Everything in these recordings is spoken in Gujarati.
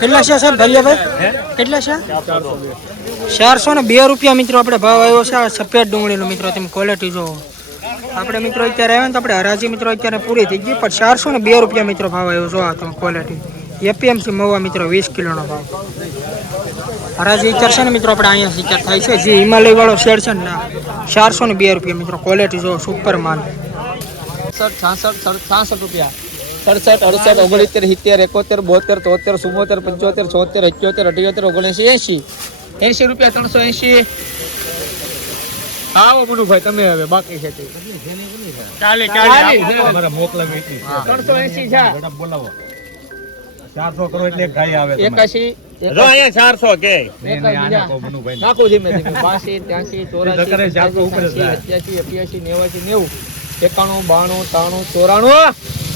કેટલા છે સાહેબ ભૈયાભાઈ? કેટલા છે? 402 રૂપિયા મિત્રો આપણે ભાવ આવ્યો છે આ સફેદ ડુંગળીનો મિત્રો. તમે ક્વોલિટી જોવો. આપણે મિત્રો અત્યારે આવ્યા ને તો આપણે હરાજી મિત્રો અત્યારે પૂરી થઈ ગઈ, પણ 402 રૂપિયા મિત્રો ભાવ આવ્યો. જો આ તમે ક્વોલિટી એપીએમસી મવા મિત્રો 20 કિલોનો ભાવ. હરાજી વિચાર છે ને મિત્રો આપણે અહીંયા વિચાર થાય છે જે હિમાલય વાળો શેડ છે ને 402 રૂપિયા મિત્રો. ક્વોલિટી જો સુપર માલ. 66 રૂપિયા 67 68 69 70 71 72 73 74 75 76 77 78 79 80 રૂપિયા 380. આવો મનુભાઈ તમે હવે બાકી છે ચાલે અમારા મોકલા 380 છે બોલાવો 400 કરો એટલે ખાઈ આવે 81 જો અહીંયા 400 કે નાખો ધીમે ધીમે 82 83 84 85 88 89 90 91 92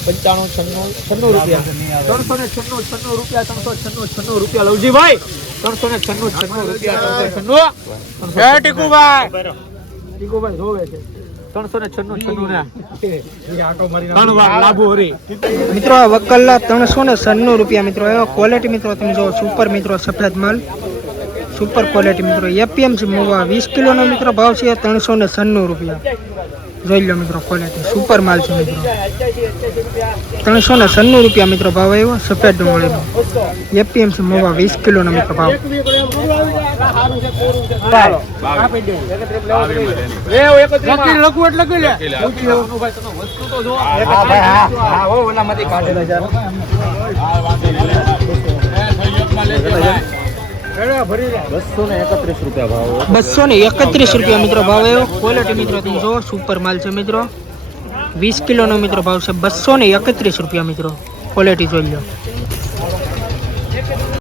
93 95 રૂપિયા 396 રૂપિયા 396 રૂપિયા લવજી ભાઈ 396 રૂપિયા 396 ટીકુભાઈ જોવે છે 396 મિત્રો આ વકલ્લા 396 રૂપિયા મિત્રો. એવો ક્વોલિટી મિત્રો તમે જો સુપર મિત્રો સફેદ માલ સુપર ક્વોલિટી મિત્રો. એપીએમસી મવા 20 કિલોનો મિત્રો ભાવ છે 396 રૂપિયા. જોઈ લો મિત્રો ક્વોલિટી સુપર માલ છે મિત્રો. 396 રૂપિયા મિત્રો ભાવ આવ્યો સફેદ ડુંગળીનો. એપીએમસી મવા 20 કિલોનો મિત્રો ભાવ. ₹231 મિત્રો ભાવ આવ્યો. ક્વોલિટી મિત્રો તમે જો સુપર માલ છે મિત્રો. 20 કિલોનો મિત્રો ભાવ છે ₹231 મિત્રો. ક્વોલિટી જોઈ લો.